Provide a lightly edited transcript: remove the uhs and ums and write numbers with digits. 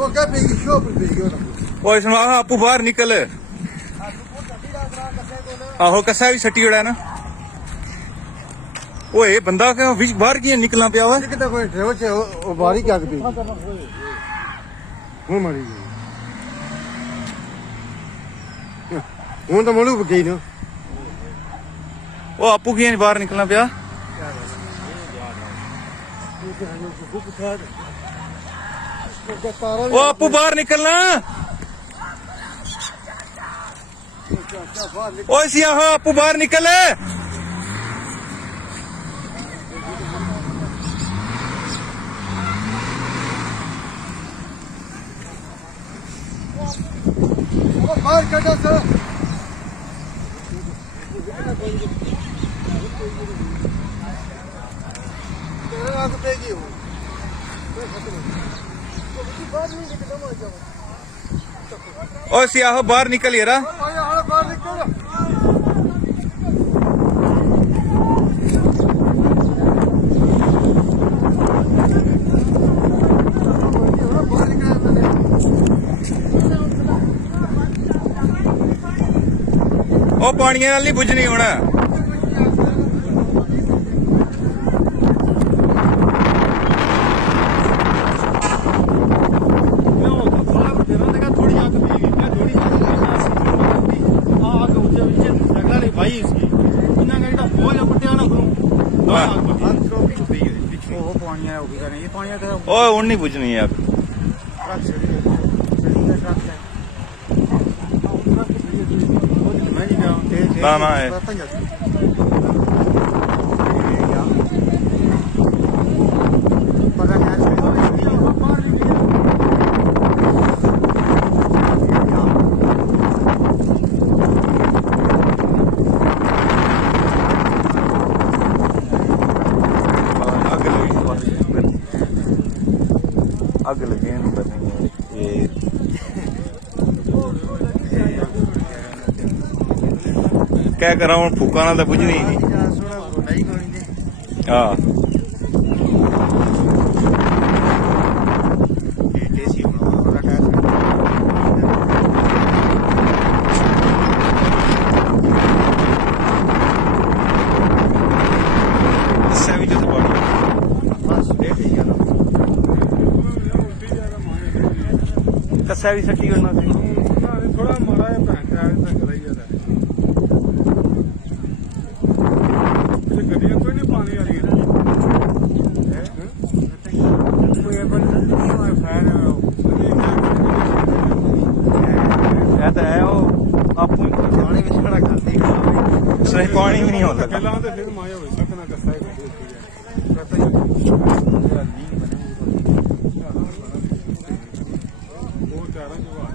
वो क्या Peggy show पर पेगी ओ इसमें आपू बाहर निकल आहो कसा भी छटी उड़ा ना ओए बंदा क्या विच बाहर की निकलना पिया हुआ कितना कोई ट्रेवल से वो बारी क्या करती वो मरी गई वो तो मोलू गई ना ओ आपू की बाहर निकलना पिया ओ आपू बाहर निकलना ओ सिया हो आपू बाहर निकल बाहर कटा सर तेरे आगे पेगी हो ओ सिया हो बाहर निकल यारा बाहर निकल ओ पानिया नाल नहीं बुझनी होना ओ हूं नहीं बुझनी यार ना ना है अग लगे क्या करा हूं फूका ना तो बुझनी नहीं हाँ कसा भी सटी करना थोड़ा मारा है गड्डियां कोई नहीं पानी आ रही है वो आप पानी में खड़ा खाती सही पानी भी नहीं होता पहला तो फिर माया हो सकना कसा है वो चारों